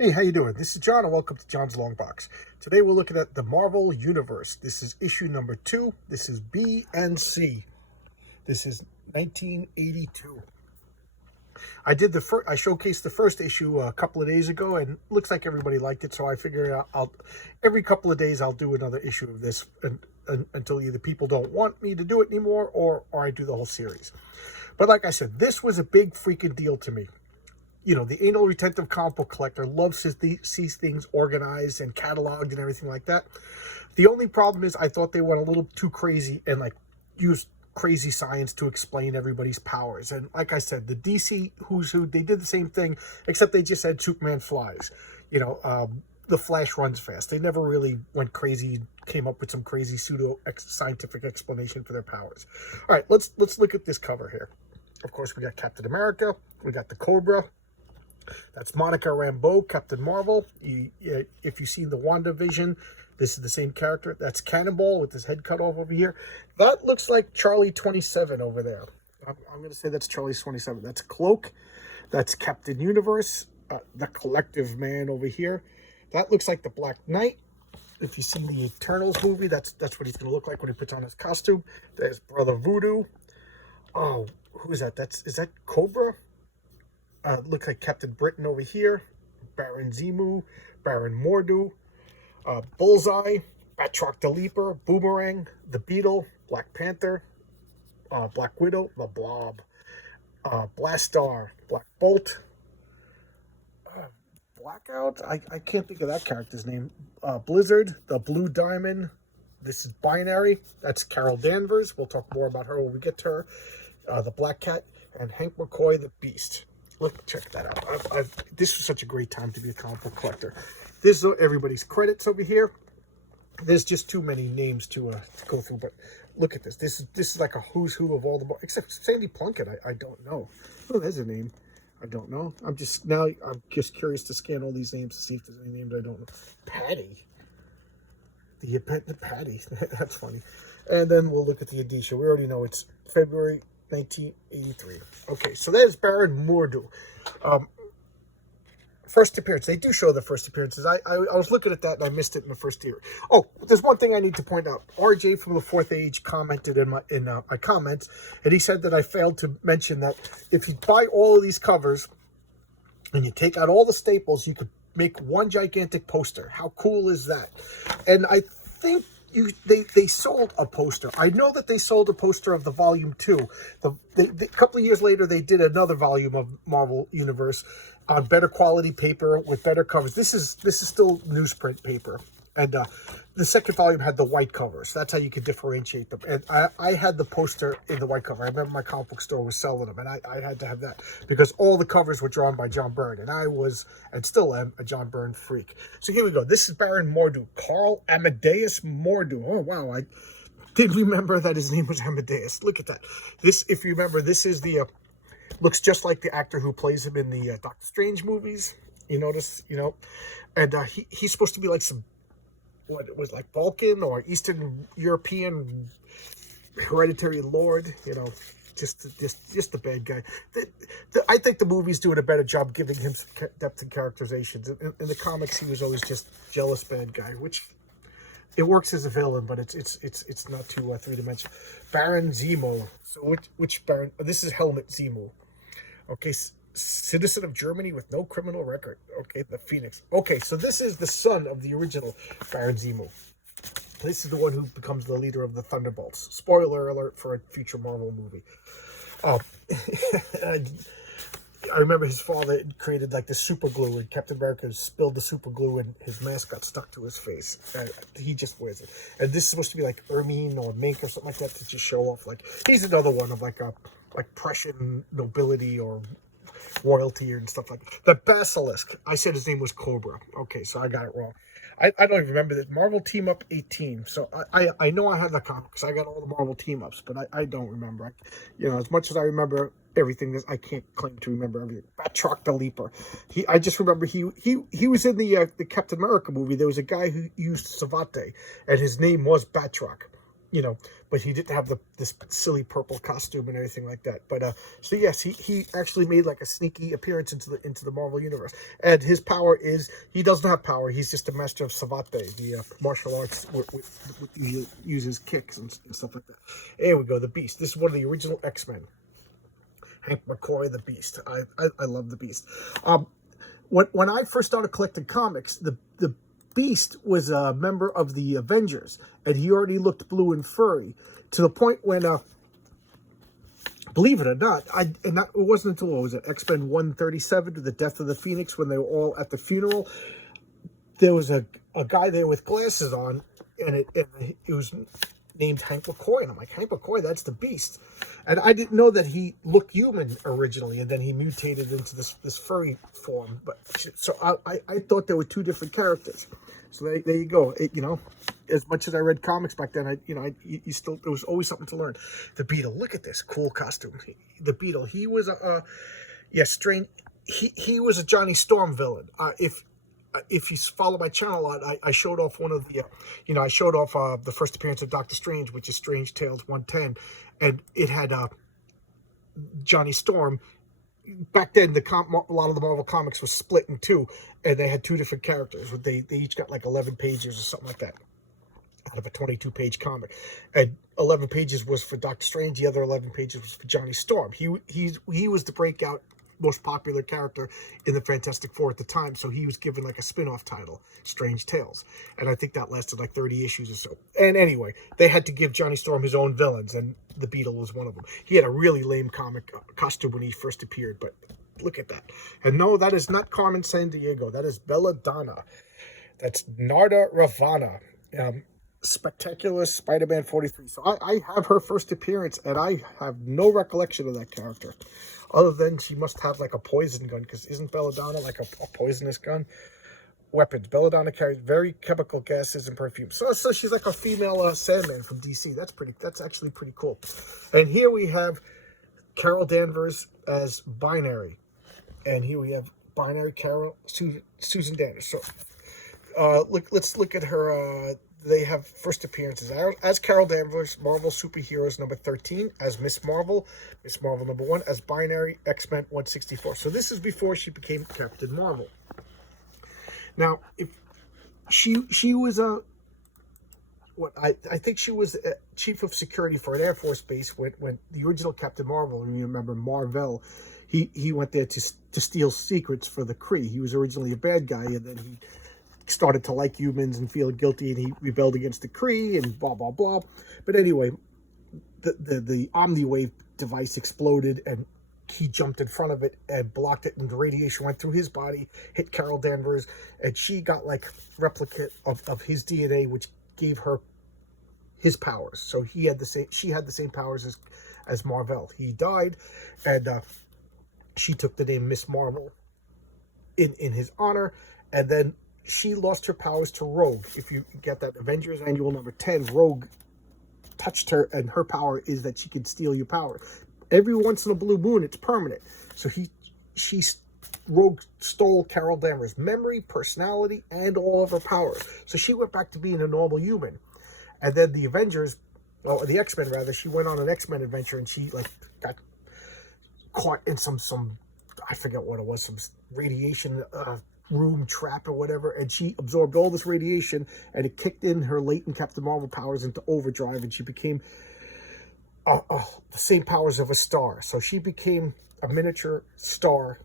Hey, how you doing? This is John, and welcome to John's Long Box. Today we're looking at the Marvel Universe. This is issue number 2. This is B and C. This is 1982. I showcased the first issue a couple of days ago, and looks like everybody liked it. So I figure I'll every couple of days I'll do another issue of this until either people don't want me to do it anymore, or I do the whole series. But like I said, this was a big freaking deal to me. You know, the anal retentive comic book collector loves to see things organized and cataloged and everything like that. The only problem is I thought they went a little too crazy and like used crazy science to explain everybody's powers. And like I said, the DC Who's Who, they did the same thing, except they just said Superman flies. You know, the Flash runs fast. They never really went crazy, came up with some crazy pseudo-scientific explanation for their powers. All right, let's look at this cover here. Of course, we got Captain America. We got the Cobra. That's Monica Rambeau, Captain Marvel. If you've seen the WandaVision, this is the same character. That's Cannonball with his head cut off over here. That looks like Charlie 27 over there. I'm going to say that's Charlie 27. That's Cloak. That's Captain Universe, the Collective Man over here. That looks like the Black Knight. If you see the Eternals movie, that's what he's going to look like when he puts on his costume. There's Brother Voodoo. Oh, who is that? Is that Cobra? Looks like Captain Britain over here, Baron Zemo, Baron Mordo, Bullseye, Batroc the Leaper, Boomerang, the Beetle, Black Panther, Black Widow, the Blob, Blastar, Black Bolt, Blackout, I can't think of that character's name, Blizzard, the Blue Diamond. This is Binary, that's Carol Danvers. We'll talk more about her when we get to her. The Black Cat, and Hank McCoy, the Beast. Look, check that out. This was such a great time to be a comic book collector. This is everybody's credits over here. There's just too many names to go through, but look at this. This is like a who's who of all the, except Sandy Plunkett. I don't know. Oh, there's a name. I don't know. I'm just curious to scan all these names to see if there's any names I don't know. Patty. The Patty. That's funny. And then we'll look at the edition. We already know it's February 1983. Okay, so there's Baron Mordo. First appearance. They do show the first appearances. I was looking at that and I missed it in the first year. Oh, there's one thing I need to point out. RJ from the Fourth Age commented in my comments, and he said that I failed to mention that if you buy all of these covers and you take out all the staples, you could make one gigantic poster. How cool is that? And I think they sold a poster. I know that they sold a poster of the volume 2. A couple of years later, they did another volume of Marvel Universe on better quality paper with better covers. This is still newsprint paper, and the second volume had the white covers. That's how you could differentiate them. And I had the poster in the white cover. I remember my comic book store was selling them, and I had to have that because all the covers were drawn by John Byrne, and I was, and still am, a John Byrne freak. So here we go. This is Baron Mordo, Carl Amadeus Mordo. Oh wow, I did remember that his name was Amadeus. Look at that. This, if you remember, this is the looks just like the actor who plays him in the Doctor Strange movies. You notice, you know, and he's supposed to be like some, what it was, like Balkan or Eastern European hereditary lord, you know, just a bad guy. I think the movie's doing a better job giving him some depth and characterizations. In the comics, he was always just jealous bad guy, which it works as a villain, but it's not too three-dimensional. Baron Zemo. So which Baron? This is Helmut Zemo. Okay, citizen of Germany with no criminal record. Okay, the Phoenix. Okay, so this is the son of the original Baron Zemo. This is the one who becomes the leader of the Thunderbolts. Spoiler alert for a future Marvel movie. I remember his father created like the super glue, and Captain America spilled the super glue and his mask got stuck to his face. He just wears it. And this is supposed to be like ermine or mink or something like that to just show off. Like, he's another one of like Prussian nobility or royalty and stuff like that. The Basilisk. I said his name was Cobra. Okay, so I got it wrong. I don't even remember this. Marvel Team Up 18. So I know I have the comic because I got all the Marvel Team Ups, but I don't remember. You know, as much as I remember everything, I can't claim to remember everything. Batroc the Leaper. I just remember he was in the Captain America movie. There was a guy who used Savate, and his name was Batroc. you know, but he didn't have this silly purple costume and everything like that. But so yes, he actually made like a sneaky appearance into the Marvel universe. And his power is, he doesn't have power. He's just a master of savate, the martial arts he uses kicks and stuff like that. There we go, the Beast. This is one of the original X-Men. Hank McCoy, the Beast. I love the Beast. When I first started collecting comics, the Beast was a member of the Avengers, and he already looked blue and furry, to the point when, believe it or not, it wasn't until, what was it, X-Men 137, the Death of the Phoenix, when they were all at the funeral, there was a guy there with glasses on, and it was named Hank McCoy, and I'm like, Hank McCoy, that's the Beast. And I didn't know that he looked human originally, and then he mutated into this furry form. But so I thought there were two different characters. So there you go. You know, as much as I read comics back then, you still, there was always something to learn. The Beetle, look at this cool costume. The Beetle, he was strange. He was a Johnny Storm villain. If you follow my channel a lot, I showed off one of the, I showed off the first appearance of Doctor Strange, which is Strange Tales 110, and it had Johnny Storm. Back then, a lot of the Marvel comics was split in two, and they had two different characters. They each got like 11 pages or something like that out of a 22-page comic. And 11 pages was for Doctor Strange, the other 11 pages was for Johnny Storm. He was the breakout most popular character in the Fantastic Four at the time, so he was given like a spin-off title, Strange Tales, and I think that lasted like 30 issues or so. And anyway, they had to give Johnny Storm his own villains, and the Beetle was one of them. He had a really lame comic costume when he first appeared, but look at that. And no, that is not Carmen Sandiego, that is Belladonna. That's Narda Ravana, Spectacular Spider-Man 43. So I have her first appearance, and I have no recollection of that character, other than she must have like a poison gun, because isn't Belladonna like a poisonous gun? Weapons. Belladonna carries very chemical gases and perfumes. So she's like a female Sandman from DC. That's actually pretty cool. And here we have Carol Danvers as Binary, and here we have Binary Carol Susan Danvers. So let's look at her. They have first appearances as Carol Danvers, Marvel Superheroes number 13, as Miss Marvel number 1, as Binary, X-Men 164. So this is before she became Captain Marvel. Now, if she was I think she was chief of security for an Air Force base when the original Captain Marvel, you remember Marvel, he went there to steal secrets for the Kree. He was originally a bad guy, and then he started to like humans and feel guilty, and he rebelled against the Kree and blah blah blah. But anyway, the Omni-Wave device exploded, and he jumped in front of it and blocked it, and the radiation went through his body, hit Carol Danvers, and she got like replicate of his DNA, which gave her his powers. So she had the same powers as Marvel. He died, and she took the name Miss Marvel in his honor, and then she lost her powers to Rogue. If you get that Avengers Annual number 10, Rogue touched her, and her power is that she can steal your power. Every once in a blue moon, it's permanent. So Rogue stole Carol Danvers' memory, personality, and all of her powers. So she went back to being a normal human. And then the X-Men rather, she went on an X-Men adventure, and she like got caught in some I forget what it was, some radiation room trap or whatever, and she absorbed all this radiation, and it kicked in her latent Captain Marvel powers into overdrive, and she became the same powers of a star. So she became a miniature star.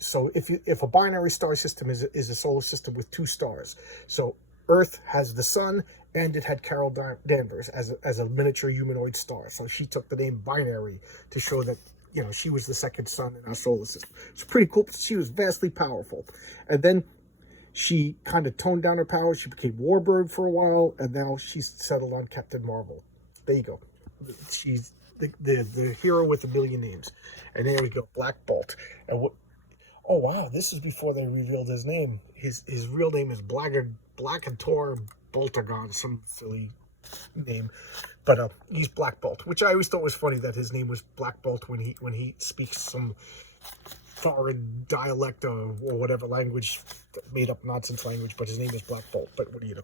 So if a binary star system is a solar system with two stars, so Earth has the sun, and it had Carol Danvers as a miniature humanoid star. So she took the name Binary to show that she was the second sun in our solar system. It's pretty cool. She was vastly powerful. And then she kind of toned down her powers. She became Warbird for a while, and now she's settled on Captain Marvel. There you go. She's the hero with a million names. And there we go, Black Bolt. And oh wow, this is before they revealed his name. His real name is Blackator Boltagon, some silly name. But he's Black Bolt, which I always thought was funny that his name was Black Bolt when he speaks some foreign dialect or whatever language, made up nonsense language, but his name is Black Bolt. But what do you know?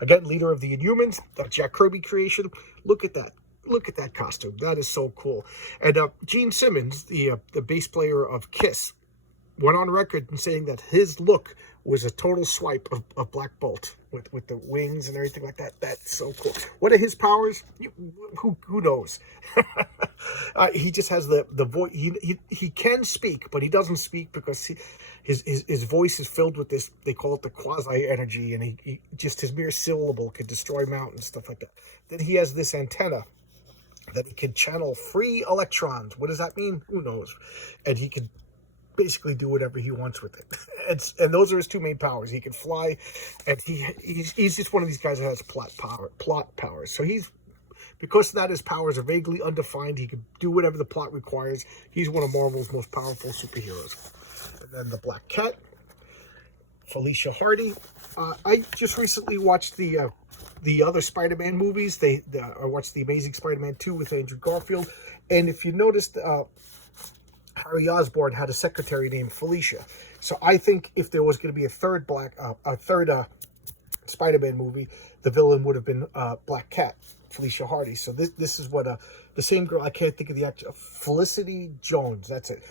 Again, leader of the Inhumans, that Jack Kirby creation. Look at that. Look at that costume. That is so cool. And Gene Simmons, the bass player of Kiss, went on record in saying that his look was a total swipe of Black Bolt with the wings and everything like that. That's so cool. What are his powers? Who knows? He just has the voice. He can speak, but he doesn't speak because his voice is filled with this. They call it the quasi energy, and he just his mere syllable can destroy mountains, stuff like that. Then he has this antenna that he can channel free electrons. What does that mean? Who knows? And he can basically do whatever he wants with it. And those are his two main powers. He can fly, and he's just one of these guys that has plot powers. So because of that, his powers are vaguely undefined. He can do whatever the plot requires. He's one of Marvel's most powerful superheroes. And then the Black Cat, Felicia Hardy. I just recently watched the other Spider-Man movies. I watched The Amazing Spider-Man 2 with Andrew Garfield. And if you noticed, Harry Osborn had a secretary named Felicia. So I think if there was going to be a third Spider-Man movie, the villain would have been Black Cat, Felicia Hardy. So this is what the same girl, I can't think of the actress, Felicity Jones. That's it.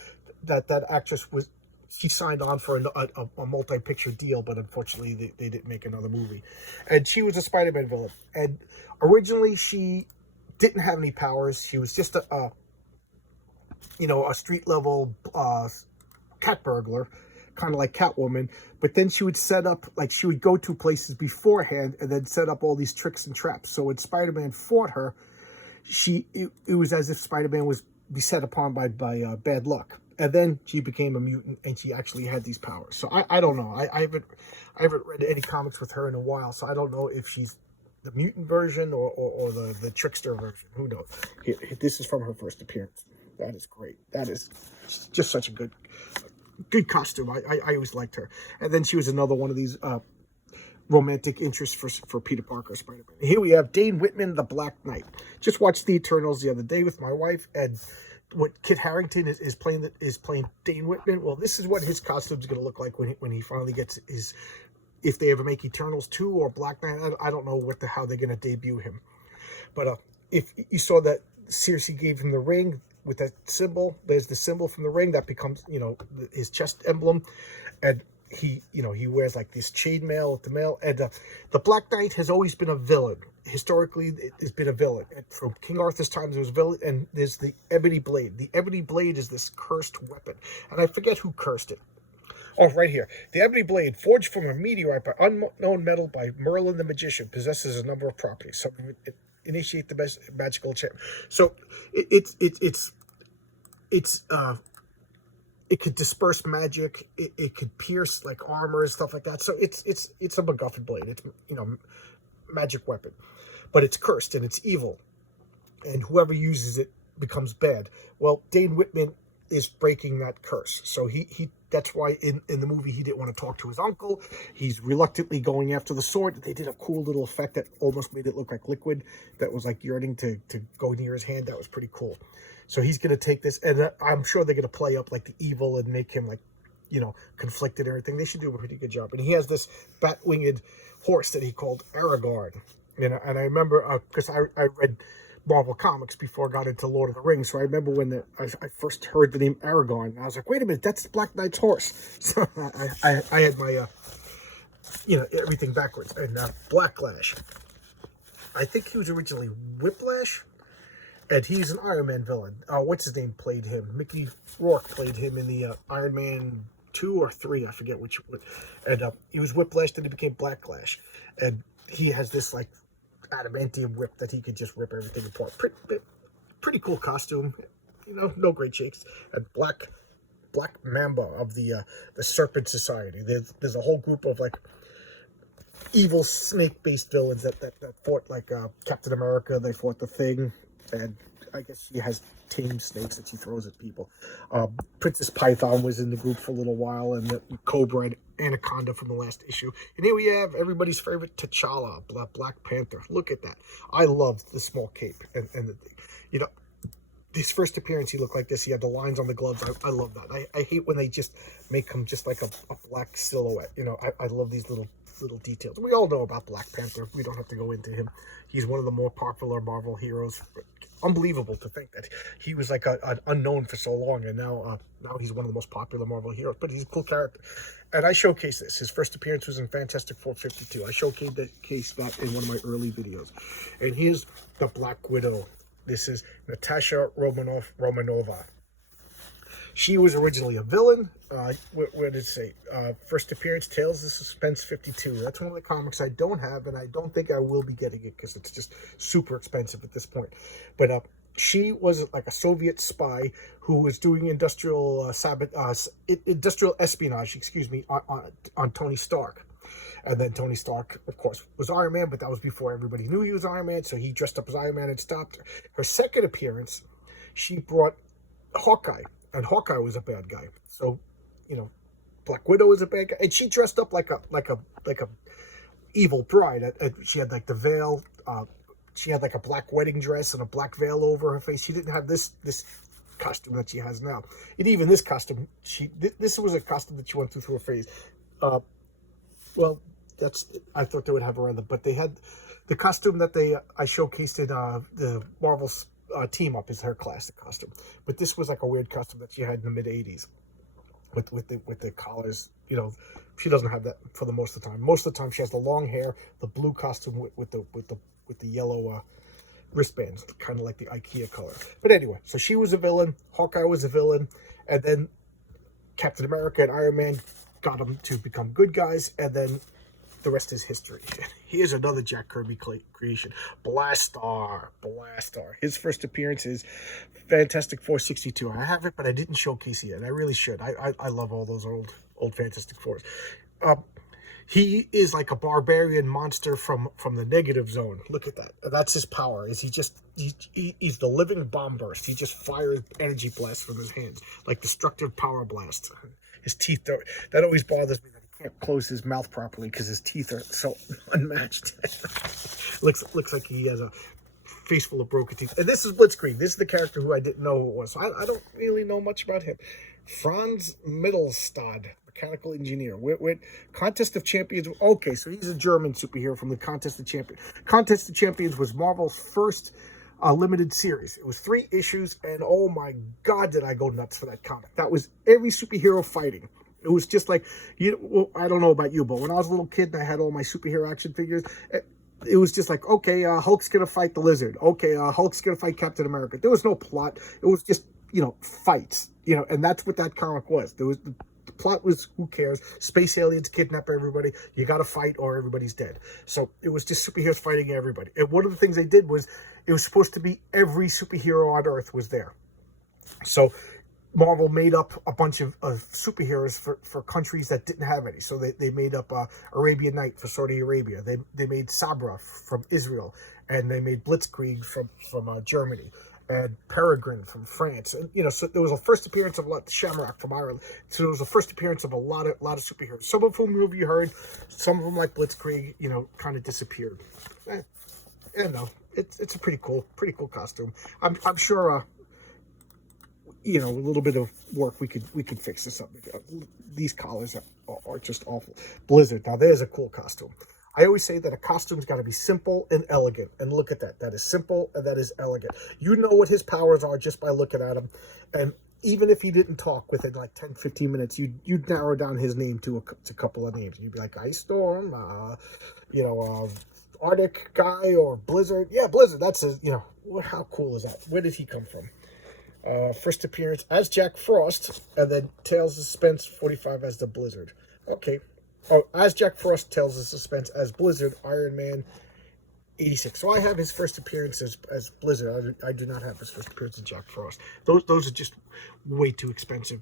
That actress she signed on for a multi-picture deal, but unfortunately they didn't make another movie. And she was a Spider-Man villain. And originally she didn't have any powers. She was just a street level cat burglar, kind of like Catwoman. But then she would set up, like she would go to places beforehand and then set up all these tricks and traps. So when Spider-Man fought her, it was as if Spider-Man was beset upon by bad luck. And then she became a mutant, and she actually had these powers. So I don't know. I haven't read any comics with her in a while, so I don't know if she's the mutant version or the trickster version. Who knows? This is from her first appearance. That is great. That is just such a good costume. I always liked her. And then she was another one of these romantic interests for Peter Parker, Spider-Man. Here we have Dane Whitman, the Black Knight. Just watched The Eternals the other day with my wife, and what Kit Harington is playing Dane Whitman. Well, this is what his costume is going to look like when he finally gets his. If they ever make Eternals 2 or Black Knight, I don't know how they're going to debut him. But if you saw that Circe gave him the ring with that symbol, there's the symbol from the ring that becomes, his chest emblem, and he wears like this chainmail at the mail. And the Black Knight has always been a villain. Historically, it has been a villain. And from King Arthur's times, there was a villain, and there's the Ebony Blade. The Ebony Blade is this cursed weapon, and I forget who cursed it. Oh, right here. The Ebony Blade, forged from a meteorite by unknown metal by Merlin the Magician, possesses a number of properties. Some of it initiate the best magical enchantment. So it could disperse magic. It could pierce like armor and stuff like that. So it's a MacGuffin blade. It's magic weapon, but it's cursed and it's evil, and whoever uses it becomes bad. Well, Dane Whitman is breaking that curse. So he that's why in the movie he didn't want to talk to his uncle. He's reluctantly going after the sword. They did a cool little effect that almost made it look like liquid, that was like yearning to go near his hand. That was pretty cool. So he's going to take this, and I'm sure they're going to play up like the evil and make him like, conflicted and everything. They should do a pretty good job. And he has this bat-winged horse that he called Aragorn. And I remember, because I read Marvel Comics before I got into Lord of the Rings, so I remember when I first heard the name Aragorn, and I was like, wait a minute, that's the Black Knight's horse. So I had my, everything backwards. And Blacklash, I think he was originally Whiplash, and he's an Iron Man villain. What's his name played him? Mickey Rourke played him in the Iron Man 2 or 3, I forget which one. And he was Whiplash, then he became Blacklash. And he has this like adamantium whip that he could just rip everything apart. Pretty cool costume, no great shakes. And Black Mamba of the Serpent Society. There's a whole group of like evil snake-based villains that fought like Captain America. They fought the Thing, and I guess she has tame snakes that she throws at people. Princess Python was in the group for a little while, and the Cobra and Anaconda from the last issue. And here we have everybody's favorite T'Challa, Black Panther. Look at that. I love the small cape and the thing. his first appearance, he looked like this. He had the lines on the gloves. I love that. I hate when they just make him just like a black silhouette. You know, I love these little details. We all know about Black Panther. We don't have to go into him. He's one of the more popular Marvel heroes. Unbelievable to think that he was like an unknown for so long, and now he's one of the most popular Marvel heroes. But he's a cool character, and I showcase this. His first appearance was in Fantastic Four 52. I showcased that in one of my early videos. And here's the Black Widow. This is Natasha Romanova. She was originally a villain. Where did it say? First appearance, Tales of Suspense 52. That's one of the comics I don't have, and I don't think I will be getting it because it's just super expensive at this point. But she was like a Soviet spy who was doing industrial espionage, excuse me, on Tony Stark. And then Tony Stark, of course, was Iron Man, but that was before everybody knew he was Iron Man, so he dressed up as Iron Man and stopped her. Her second appearance, she brought Hawkeye, and Hawkeye was a bad guy. So, you know, Black Widow was a bad guy, and she dressed up like a evil bride. She had like the veil. She had like a black wedding dress and a black veil over her face. She didn't have this costume that she has now. And even this costume, this was a costume that she went through her phase. Well, I thought they would have her other, but they had the costume that I showcased in the Marvel's team up is her classic costume. But this was like a weird costume that she had in the mid '80s with the collars. You know, she doesn't have that for the most of the time. Most of the time, she has the long hair, the blue costume with the yellow wristbands, kind of like the IKEA color. But anyway, so she was a villain. Hawkeye was a villain, and then Captain America and Iron Man got them to become good guys, and then the rest is history. Here's another Jack Kirby creation, Blastar. His first appearance is Fantastic Four 62. I have it, but I didn't showcase it yet. I really should. I love all those old Fantastic Fours. He is like a barbarian monster from the negative zone. Look at that. That's his power. Is he's the living bomb burst. He just fires energy blasts from his hands, like destructive power blast. His teeth, that always bothers me, that he can't close his mouth properly because his teeth are so unmatched. looks like he has a face full of broken teeth. And this is Blitzkrieg. This is the character who I didn't know who it was. So I don't really know much about him. Franz Mittelstadt, mechanical engineer. With Contest of Champions. Okay, so he's a German superhero from the Contest of Champions. Contest of Champions was Marvel's first limited series. It was 3 issues, and oh my God, did I go nuts for that comic. That was every superhero fighting. It was just like, I don't know about you, but when I was a little kid and I had all my superhero action figures, it was just like, okay, Hulk's going to fight the Lizard. Okay, Hulk's going to fight Captain America. There was no plot. It was just, fights, and that's what that comic was. The plot was, who cares? Space aliens kidnap everybody. You got to fight or everybody's dead. So it was just superheroes fighting everybody. And one of the things they did was, it was supposed to be every superhero on Earth was there. So Marvel made up a bunch of superheroes for countries that didn't have any. So they made up Arabian Night for Saudi Arabia. They made Sabra from Israel. And they made Blitzkrieg from Germany. And Peregrine from France. And, so there was a first appearance of Shamrock from Ireland. So there was a first appearance of a lot of superheroes. Some of whom you heard. Some of them, like Blitzkrieg, kind of disappeared. It's a pretty cool costume. I'm sure a little bit of work we could fix this up. These collars are just awful. Blizzard. Now there's a cool costume. I always say that a costume's got to be simple and elegant. And look at that. That is simple and that is elegant. You know what his powers are just by looking at him. And even if he didn't talk within like 10, 15 minutes, you'd narrow down his name to a couple of names. You'd be like, Ice Storm, Arctic guy, or Blizzard. Yeah, Blizzard. That's his, how cool is that? Where did he come from? First appearance as Jack Frost, and then Tales of Suspense 45 as the Blizzard. Okay. Oh, as Jack Frost, Tales of Suspense as Blizzard, Iron Man 86. So I have his first appearance as Blizzard. I do not have his first appearance as Jack Frost. Those are just way too expensive.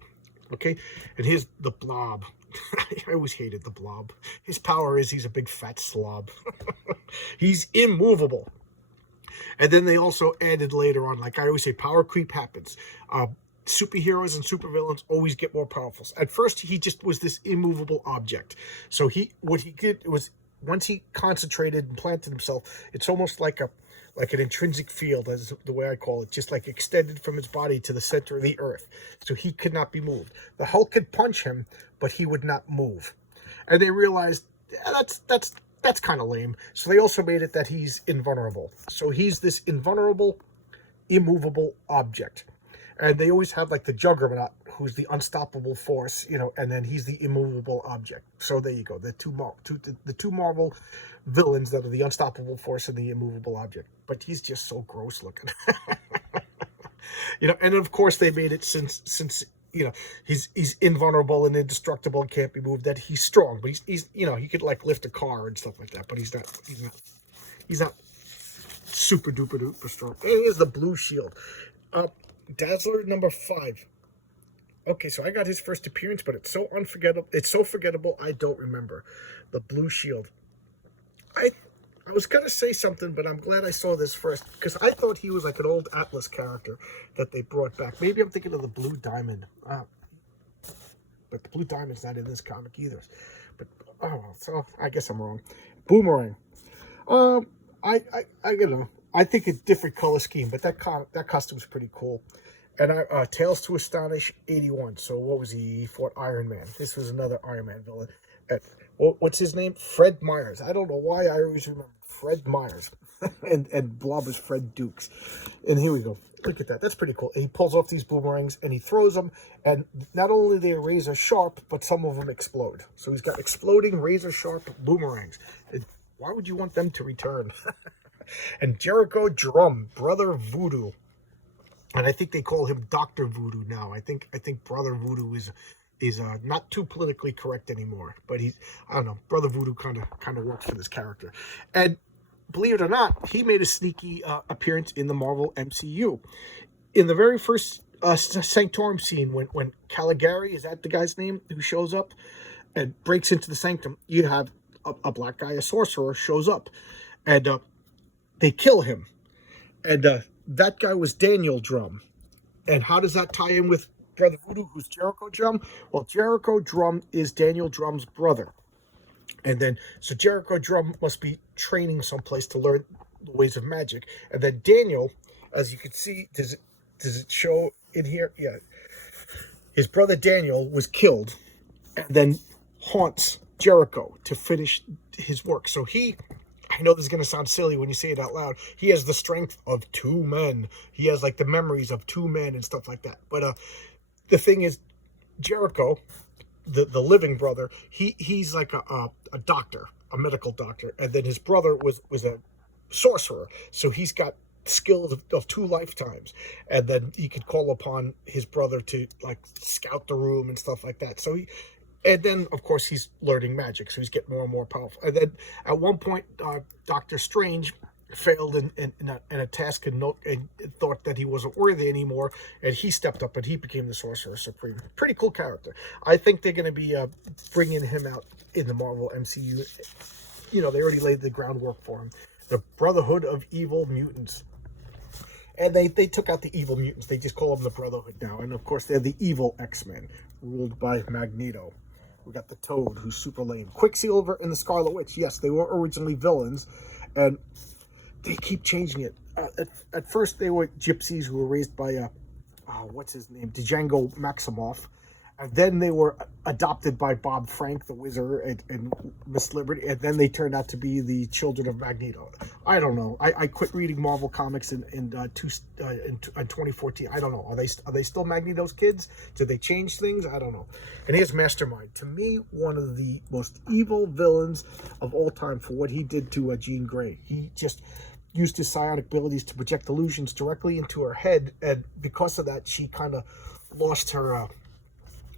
Okay? And here's the Blob. I always hated the Blob. His power is he's a big fat slob. He's immovable. And then they also added later on, like I always say, power creep happens. Superheroes and supervillains always get more powerful. At first, he just was this immovable object. So what he did was, once he concentrated and planted himself, it's almost like like an intrinsic field, as the way I call it, just like extended from his body to the center of the earth. So he could not be moved. The Hulk could punch him, but he would not move. And they realized, yeah, that's kind of lame. So they also made it that he's invulnerable. So he's this invulnerable, immovable object. And they always have like the Juggernaut, who's the unstoppable force, and then he's the immovable object. So there you go, the two Marvel villains that are the unstoppable force and the immovable object. But he's just so gross looking. And of course they made it since he's invulnerable and indestructible and can't be moved, that he's strong, but he's he could like lift a car and stuff like that, but he's not super duper strong. And here's the Blue Shield. Dazzler number 5. Okay, so I got his first appearance, but it's so unforgettable. It's so forgettable, I don't remember. The Blue Shield. I was going to say something, but I'm glad I saw this first, because I thought he was like an old Atlas character that they brought back. Maybe I'm thinking of the Blue Diamond. But the Blue Diamond's not in this comic either. But, so I guess I'm wrong. Boomerang. I think a different color scheme, but that costume's pretty cool. And Tales to Astonish 81. So what was he? He fought Iron Man. This was another Iron Man villain. What's his name? Fred Myers. I don't know why I always remember Fred Myers. and Blob is Fred Dukes. And here we go. Look at that. That's pretty cool. And he pulls off these boomerangs and he throws them. And not only are they razor sharp, but some of them explode. So he's got exploding razor sharp boomerangs. Why would you want them to return? And Jericho Drum, Brother Voodoo. And I think they call him Dr. Voodoo now. I think Brother Voodoo is not too politically correct anymore. But I don't know, Brother Voodoo kind of works for this character. And believe it or not, he made a sneaky appearance in the Marvel MCU. In the very first Sanctorum scene, when Caligari, is that the guy's name, who shows up and breaks into the Sanctum, you have a black guy, a sorcerer, shows up. And they kill him. And that guy was Daniel Drum. And how does that tie in with Brother Voodoo, who's Jericho Drum? Well, Jericho Drum is Daniel Drum's brother. And then, so Jericho Drum must be training someplace to learn the ways of magic. And then Daniel, as you can see, does it show in here? Yeah. His brother Daniel was killed and then haunts Jericho to finish his work. So I know this is going to sound silly when you say it out loud. He has the strength of 2 men. He has like the memories of 2 men and stuff like that. But the thing is, Jericho, the living brother, he's like a doctor, a medical doctor. And then his brother was a sorcerer. So he's got skills of 2 lifetimes. And then he could call upon his brother to like scout the room and stuff like that. And then, of course, he's learning magic, so he's getting more and more powerful. And then, at one point, Doctor Strange failed in a task and thought that he wasn't worthy anymore, and he stepped up and he became the Sorcerer Supreme. Pretty cool character. I think they're going to be bringing him out in the Marvel MCU. They already laid the groundwork for him. The Brotherhood of Evil Mutants. And they took out the evil mutants. They just call them the Brotherhood now. And, of course, they're the evil X-Men, ruled by Magneto. We got the Toad, who's super lame. Quicksilver and the Scarlet Witch. Yes, they were originally villains, and they keep changing it. At first, they were gypsies who were raised by, what's his name? Django Maximoff. And then they were adopted by Bob Frank, the Wizard, and Miss Liberty. And then they turned out to be the children of Magneto. I don't know. I quit reading Marvel comics in 2014. I don't know. Are they still Magneto's kids? Did they change things? I don't know. And here's Mastermind. To me, one of the most evil villains of all time for what he did to Jean Grey. He just used his psionic abilities to project illusions directly into her head. And because of that, she kind of lost her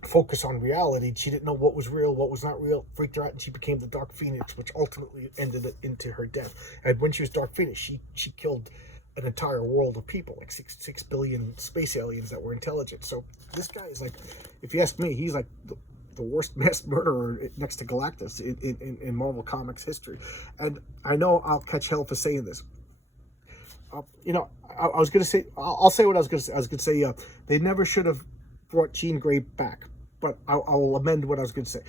focus on reality. She didn't know what was real, what was not real, freaked her out, and she became the Dark Phoenix, which ultimately ended into her death. And when she was Dark Phoenix, she killed an entire world of people, like 6 billion space aliens that were intelligent. So this guy is like, if you ask me, he's like the worst mass murderer next to Galactus in Marvel Comics history. And I know I'll catch hell for saying this. I was going to say, I'll say what I was going to say. I was going to say, they never should have brought Jean Grey back. But I will amend what I was going to say.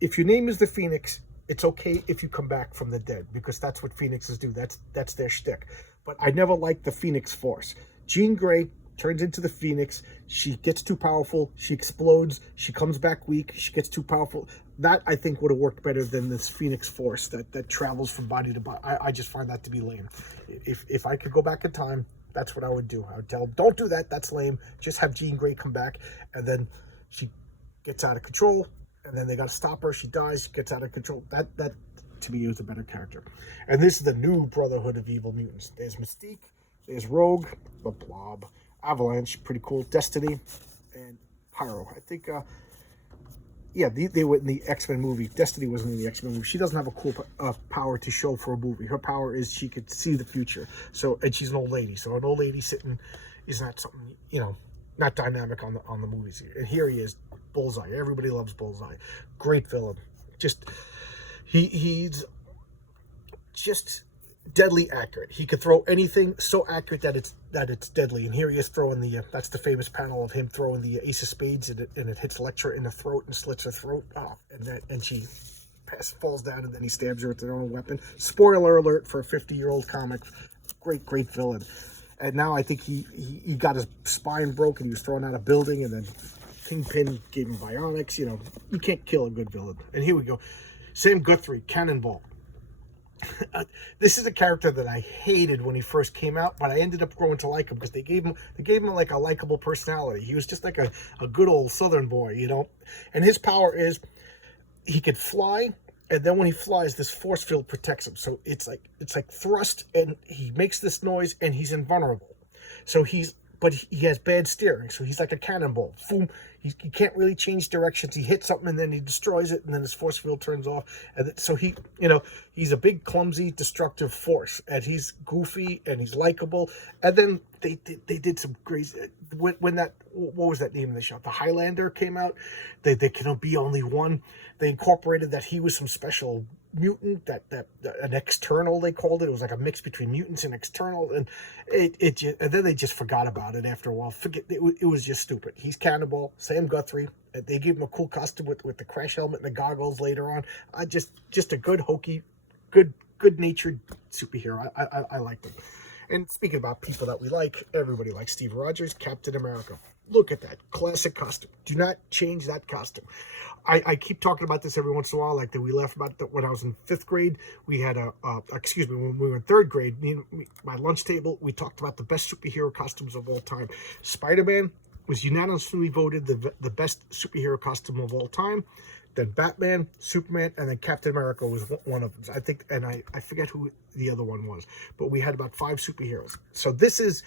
If your name is the Phoenix, it's okay if you come back from the dead, because that's what Phoenixes do. That's their shtick. but I never liked the Phoenix Force. Jean Grey turns into the Phoenix. She gets too powerful. She explodes. She comes back weak. She gets too powerful. That, I think, would have worked better than this Phoenix Force that travels from body to body. I just find that to be lame. If I could go back in time, that's what I would do. I would tell them, don't do that. That's lame. Just have Jean Grey come back, and then she gets out of control, and then they got to stop her. She dies. She gets out of control. That to me is a better character. And this is the new Brotherhood of Evil Mutants. There's Mystique. There's Rogue. The Blob. Avalanche. Pretty cool. Destiny. And Pyro. I think... yeah, they were in the X-Men movie. Destiny wasn't in the X-Men movie. She doesn't have a cool power to show for a movie. Her power is she could see the future. So, and she's an old lady. So an old lady sitting is not something, you know, not dynamic on the movies. And here he is, Bullseye. Everybody loves Bullseye. Great villain. Just he's just deadly accurate. He could throw anything so accurate that it's deadly. And here he is throwing the that's the famous panel of him throwing the Ace of Spades, and it hits Elektra in the throat and slits her throat off, and she falls down, and then he stabs her with their own weapon. Spoiler alert for a 50-year-old comic. Great villain. And now I think he got his spine broken. He was thrown out of a building, and then Kingpin gave him bionics. You know, you can't kill a good villain. And here we go. Sam Guthrie, Cannonball. This is a character that I hated when he first came out, but I ended up growing to like him because they gave him like a likable personality. He was just like a good old Southern boy, you know. And his power is he could fly, and then when he flies, this force field protects him. So it's like thrust, and he makes this noise, and he's invulnerable. So but he has bad steering, so he's like a cannonball. Boom. He can't really change directions. He hits something, and then he destroys it, and then his force field turns off. And so he's a big, clumsy, destructive force, and he's goofy, and he's likable. And then they did some crazy... When that... What was that name of the show? The Highlander came out. They can be only one. They incorporated that he was some special mutant, that an external, they called it. It was like a mix between mutants and external, and and then they just forgot about it after a while. It was just stupid. He's Cannibal, Sam Guthrie. They gave him a cool costume with the crash helmet and the goggles later on. Just a good hokey, good-natured superhero. I liked him. And speaking about people that we like, everybody likes Steve Rogers, Captain America. Look at that classic costume. Do not change that costume. I keep talking about this every once in a while, like that we laughed about it when I was in 5th grade. We had when we were in 3rd grade, my lunch table, we talked about the best superhero costumes of all time. Spider-Man was unanimously voted the best superhero costume of all time. Then Batman, Superman, and then Captain America was one of them. I think, and I forget who the other one was, but we had about 5 superheroes. So this is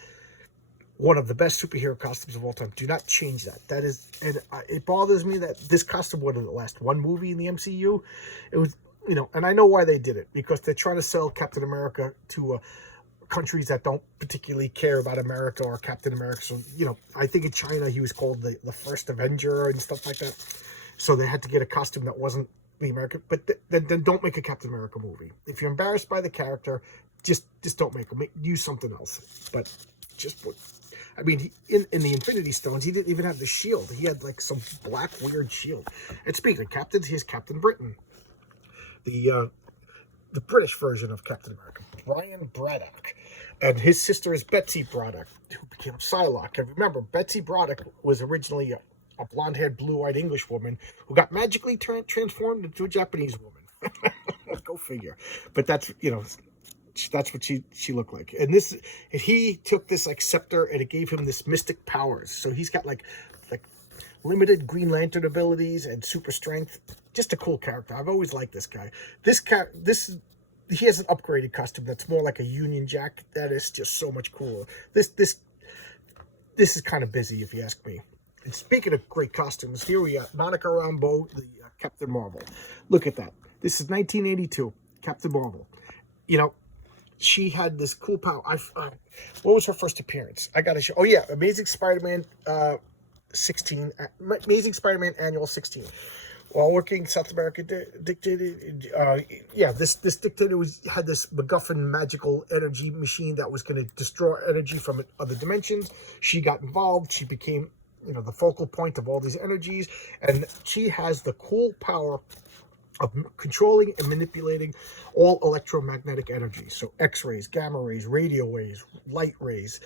one of the best superhero costumes of all time. Do not change that. That is, and it bothers me that this costume wasn't the last one movie in the MCU. It was, you know, and I know why they did it, because they're trying to sell Captain America to countries that don't particularly care about America or Captain America. So, you know, I think in China he was called the first Avenger and stuff like that. So they had to get a costume that wasn't the American. But then don't make a Captain America movie. If you're embarrassed by the character, just don't make them. Use something else. But just put... I mean, in the Infinity Stones, he didn't even have the shield. He had like some black weird shield. And speaking of captains, here's Captain Britain, the British version of Captain America, Brian Braddock, and his sister is Betsy Braddock, who became Psylocke. And remember, Betsy Braddock was originally a blonde-haired, blue-eyed English woman who got magically transformed into a Japanese woman. Go figure. But that's, you know, that's what she looked like. And he took this like scepter, and it gave him this mystic powers. So he's got like limited Green Lantern abilities and super strength. Just a cool character. I've always liked this guy. He has an upgraded costume that's more like a Union Jack. That is just so much cooler. This is kind of busy, if you ask me. And speaking of great costumes, here we got Monica Rambeau, the Captain Marvel. Look at that. This is 1982, Captain Marvel. You know, she had this cool power. What was her first appearance? I got to show. Oh, yeah. Amazing Spider-Man 16. Amazing Spider-Man Annual 16. While working South America dictator, this dictator had this MacGuffin magical energy machine that was going to destroy energy from other dimensions. She got involved. She became, you know, the focal point of all these energies. And she has the cool power of controlling and manipulating all electromagnetic energy. So X-rays, gamma rays, radio waves, light rays,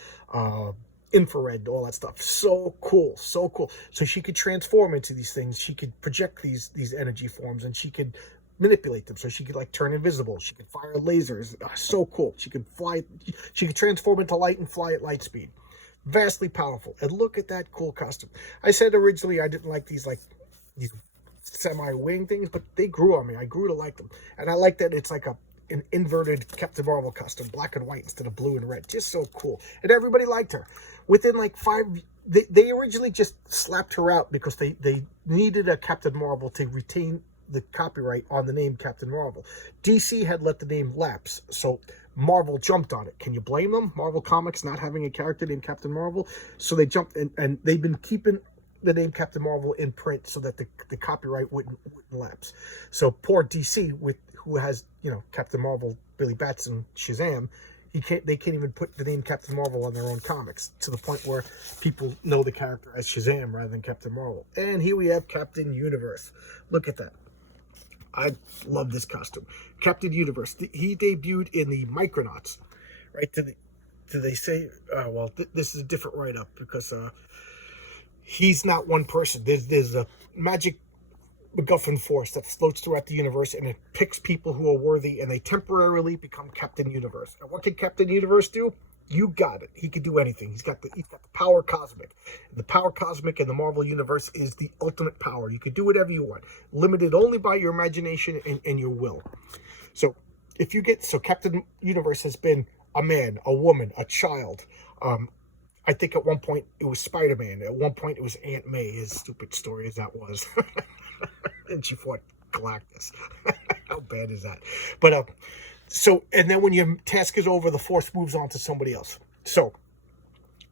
infrared, all that stuff. So cool, so cool. So she could transform into these things. She could project these energy forms, and she could manipulate them. So she could like turn invisible. She could fire lasers. So cool. She could fly. She could transform into light and fly at light speed. Vastly powerful. And look at that cool costume. I said originally I didn't like these semi-wing things, but they grew on me. I grew to like them. And I like that it's like an inverted Captain Marvel costume, black and white instead of blue and red. Just so cool. And everybody liked her. Within like they originally just slapped her out because they needed a Captain Marvel to retain the copyright on the name Captain Marvel. DC had let the name lapse, so Marvel jumped on it. Can you blame them? Marvel Comics not having a character named Captain Marvel? So they jumped, and they've been keeping the name Captain Marvel in print so that the copyright wouldn't lapse. So poor DC, who has, you know, Captain Marvel, Billy Batson, Shazam, they can't even put the name Captain Marvel on their own comics, to the point where people know the character as Shazam rather than Captain Marvel. And here we have Captain Universe. Look at that. I love this costume. Captain Universe. He debuted in the Micronauts, right? Do they say? Well, this is a different write-up because he's not one person. There's a magic MacGuffin force that floats throughout the universe, and it picks people who are worthy, and they temporarily become Captain Universe. And what can Captain Universe do? You got it. He can do anything. He's got the power cosmic. The power cosmic in the Marvel Universe is the ultimate power. You can do whatever you want, limited only by your imagination and your will. So if you get, so Captain Universe has been a man, a woman, a child. I think at one point it was Spider-Man. At one point it was Aunt May, as stupid story as that was. And she fought Galactus. How bad is that? But so, and then when your task is over, the force moves on to somebody else. So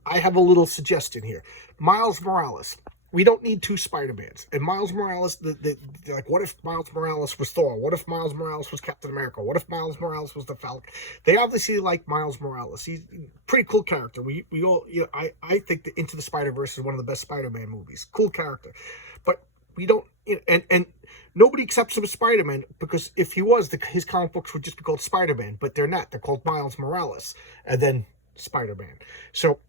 I have a little suggestion here. Miles Morales. We don't need two Spider-Mans. And Miles Morales, like, what if Miles Morales was Thor? What if Miles Morales was Captain America? What if Miles Morales was the Falcon? They obviously like Miles Morales. He's a pretty cool character. We all, you know, I think that Into the Spider-Verse is one of the best Spider-Man movies. Cool character. But we don't, you know, and nobody accepts him as Spider-Man, because if he was, his comic books would just be called Spider-Man, but they're not. They're called Miles Morales, and then Spider-Man. So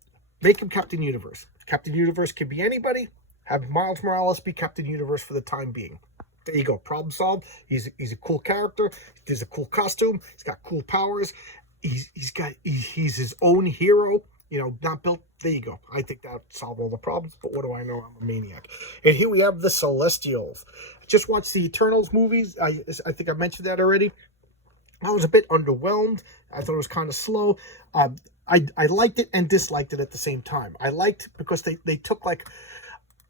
make him Captain Universe. Captain Universe can be anybody. Have Miles Morales be Captain Universe for the time being. There you go. Problem solved. He's a cool character. There's a cool costume. He's got cool powers. He's his own hero. You know, not built. There you go. I think that solved all the problems. But what do I know? I'm a maniac. And here we have the Celestials. Just watched the Eternals movies. I think I mentioned that already. I was a bit underwhelmed. I thought it was kind of slow. I liked it and disliked it at the same time. I liked because they took like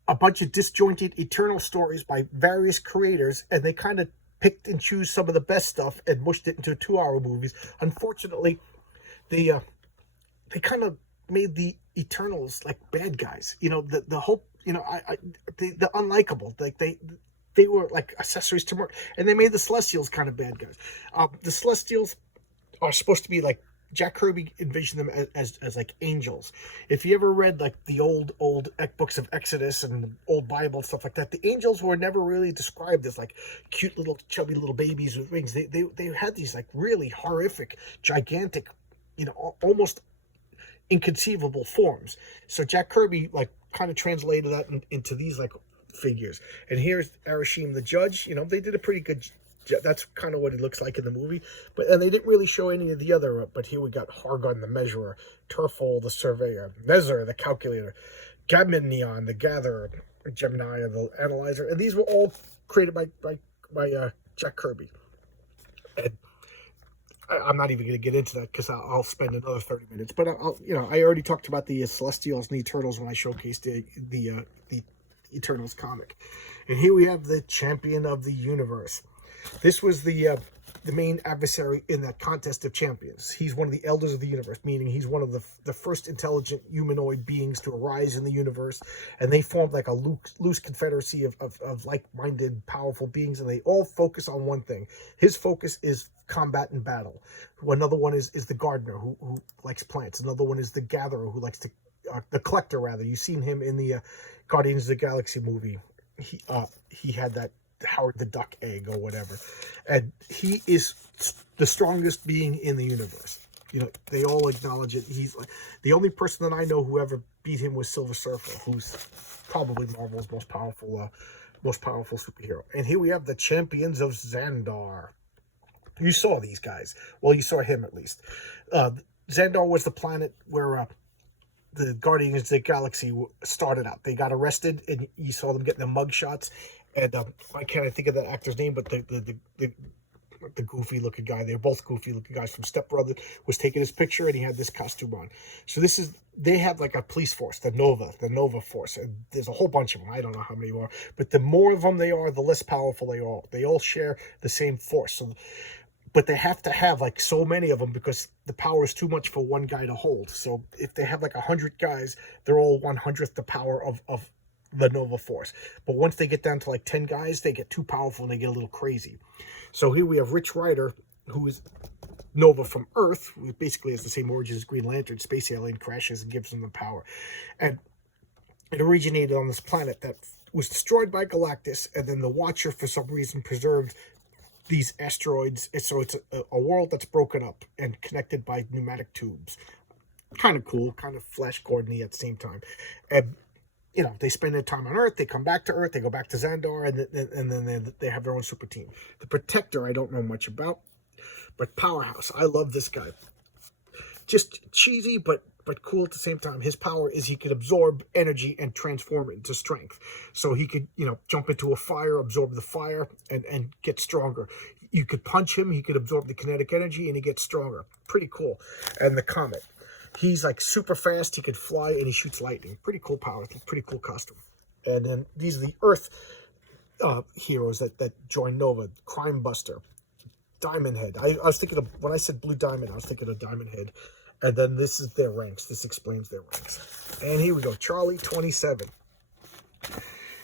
a bunch of disjointed Eternal stories by various creators, and they kind of picked and choose some of the best stuff and mushed it into 2-hour movies. Unfortunately, they kind of made the Eternals like bad guys. You know, the whole, you know, the unlikable. Like they were like accessories to murder, and they made the Celestials kind of bad guys. The Celestials are supposed to be like, Jack Kirby envisioned them as like angels. If you ever read like the old books of Exodus and old Bible and stuff like that, the angels were never really described as like cute little chubby little babies with wings. They had these like really horrific, gigantic, you know, almost inconceivable forms. So Jack Kirby like kind of translated that into these like figures. And here's Arashim the Judge. You know, they did a pretty good. That's kind of what he looks like in the movie, and they didn't really show any of the other. But here we got Hargon the Measurer, Turfol the Surveyor, Nezer the Calculator, Gabminion the Gatherer, Gemini the Analyzer, and these were all created by Jack Kirby. And I'm not even going to get into that because I'll spend another 30 minutes. But I already talked about the Celestials and the Eternals when I showcased the Eternals comic, and here we have the Champion of the Universe. This was the main adversary in that contest of champions. He's one of the elders of the universe, meaning he's one of the first intelligent humanoid beings to arise in the universe. And they formed like a loose confederacy of like-minded, powerful beings, and they all focus on one thing. His focus is combat and battle. Another one is the gardener, who likes plants. Another one is the gatherer, who likes to... the collector, rather. You've seen him in the Guardians of the Galaxy movie. He had that Howard the Duck egg or whatever. And he is the strongest being in the universe. You know, they all acknowledge it. He's like the only person that I know who ever beat him was Silver Surfer, who's probably Marvel's most powerful superhero. And here we have the champions of Xandar. You saw these guys. Well, you saw him at least. Xandar was the planet where the Guardians of the Galaxy started out. They got arrested, and you saw them getting the mug shots. And I can't think of that actor's name, but the goofy looking guy, they're both goofy looking guys from Step Brothers, was taking his picture, and he had this costume on. So they have like a police force, the Nova force, and there's a whole bunch of them. I don't know how many more, but the more of them they are, the less powerful they are. They all share the same force. So, but they have to have like so many of them because the power is too much for one guy to hold. So if they have like 100 guys, they're all 1/100th the power of the Nova Force. But once they get down to like 10 guys, they get too powerful and they get a little crazy. So here we have Rich Rider, who is Nova from Earth, who basically has the same origin as Green Lantern. Space alien crashes and gives them the power. And it originated on this planet that was destroyed by Galactus, and then the Watcher, for some reason, preserved these asteroids. So it's a world that's broken up and connected by pneumatic tubes. Kind of cool, kind of Flash Gordon-y at the same time. And you know, they spend their time on Earth, they come back to Earth, they go back to Xandar, and then they have their own super team. The Protector, I don't know much about, but powerhouse. I love this guy. Just cheesy, but cool at the same time. His power is he could absorb energy and transform it into strength. So he could, you know, jump into a fire, absorb the fire, and get stronger. You could punch him, he could absorb the kinetic energy, and he gets stronger. Pretty cool. And the Comet. He's like super fast, he could fly, and he shoots lightning. Pretty cool power, pretty cool costume. And then these are the Earth heroes that join Nova. Crime Buster, Diamond Head. I was thinking of, when I said Blue Diamond, I was thinking of Diamond Head. And then this is their ranks. This explains their ranks. And here we go, Charlie 27.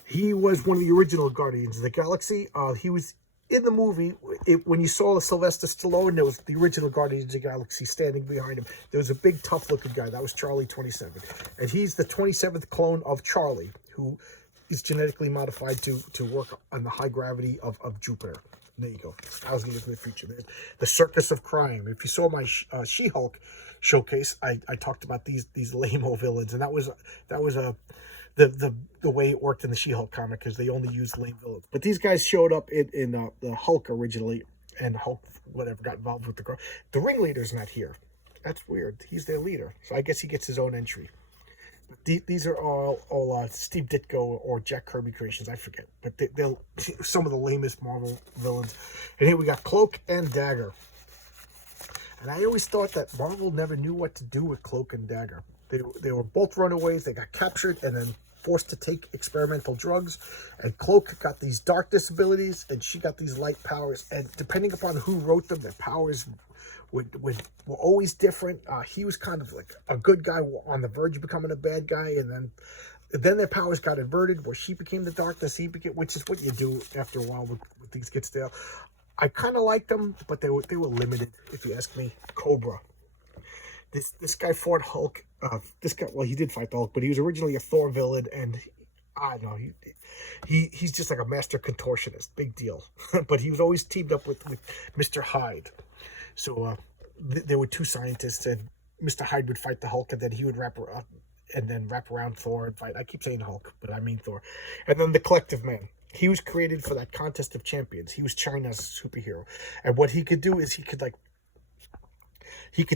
He was one of the original Guardians of the Galaxy. He was in the movie, when you saw Sylvester Stallone, there was the original Guardians of the Galaxy standing behind him. There was a big, tough-looking guy. That was Charlie 27. And he's the 27th clone of Charlie, who is genetically modified to work on the high gravity of Jupiter. There you go. 1,000 years in the future. There's the Circus of Crime. If you saw my She-Hulk showcase, I talked about these lame-o villains, and that was the way it worked in the She-Hulk comic, because they only used lame villains. But these guys showed up in the Hulk originally, and Hulk, whatever, got involved with the girl. The ringleader's not here. That's weird. He's their leader, so I guess he gets his own entry. These are all Steve Ditko or Jack Kirby creations. I forget, but they'll some of the lamest Marvel villains. And here we got Cloak and Dagger. And I always thought that Marvel never knew what to do with Cloak and Dagger. They were both runaways. They got captured and then forced to take experimental drugs. And Cloak got these darkness abilities, and she got these light powers. And depending upon who wrote them, their powers were always different. He was kind of like a good guy on the verge of becoming a bad guy, and then their powers got inverted, where she became the darkness, he became, which is what you do after a while with these kids stale. I kind of liked them, but they were limited, if you ask me. Cobra. This guy fought Hulk. He did fight the Hulk, but he was originally a Thor villain, and I don't know, he's just like a master contortionist, big deal. But he was always teamed up with Mr. Hyde. So there were two scientists, and Mr. Hyde would fight the Hulk, and then he would wrap around Thor and fight. I keep saying Hulk, but I mean Thor. And then the Collective Man. He was created for that contest of champions. He was China's superhero, and what he could do is he could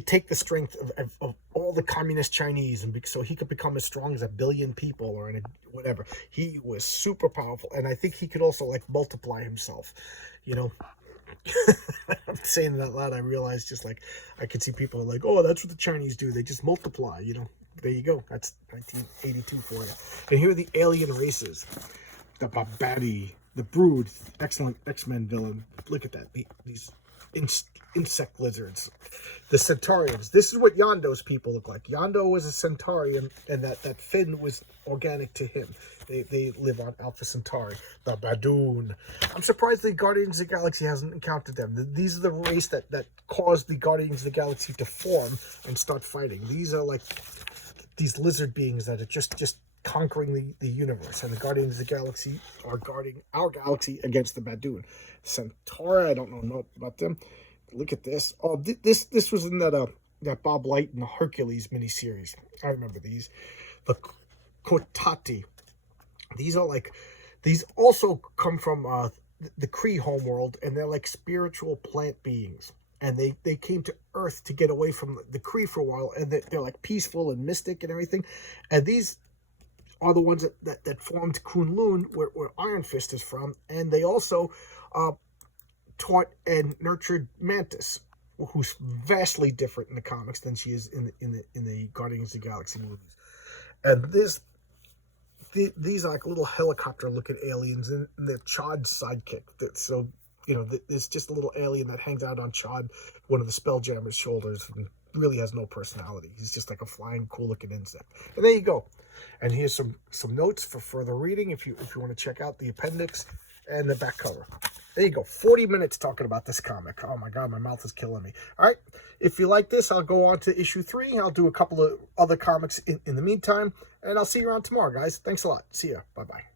take the strength of all the communist Chinese, and so he could become as strong as 1 billion people or whatever. He was super powerful, and I think he could also like multiply himself. You know, I'm saying that out loud. I realize just like I could see people like, oh, that's what the Chinese do. They just multiply. You know, there you go. That's 1982 for you. And here are the alien races: the Babadi, the Brood, excellent X-Men villain. Look at that. These insect lizards, the Centaurians. This is what Yondo's people look like. Yondo was a Centaurian, and that fin was organic to him. They live on Alpha Centauri. The Badoon. I'm surprised the Guardians of the Galaxy hasn't encountered them. These are the race that caused the Guardians of the Galaxy to form and start fighting. These are like these lizard beings that are just conquering the universe, and the Guardians of the Galaxy are guarding our galaxy against the Badoon. Centauri, I don't know about them. Look at this. Oh, this was in that Bob Light and the Hercules miniseries. I remember these. The Kotati. These also come from the Kree homeworld, and they're like spiritual plant beings. And they came to Earth to get away from the Kree for a while, and they're like peaceful and mystic and everything. And these are the ones that formed Kunlun, where Iron Fist is from. And they also taught and nurtured Mantis, who's vastly different in the comics than she is in the Guardians of the Galaxy movies. And these are like little helicopter-looking aliens, and they're Chod's sidekick. So, you know, there's just a little alien that hangs out on Chod, one of the Spelljammer's shoulders, and really has no personality. He's just like a flying, cool-looking insect. And there you go. And here's some notes for further reading if you want to check out the appendix and the back cover. There you go. 40 minutes talking about this comic. Oh my God, my mouth is killing me. All right. If you like this, I'll go on to issue 3. I'll do a couple of other comics in the meantime. And I'll see you around tomorrow, guys. Thanks a lot. See ya. Bye-bye.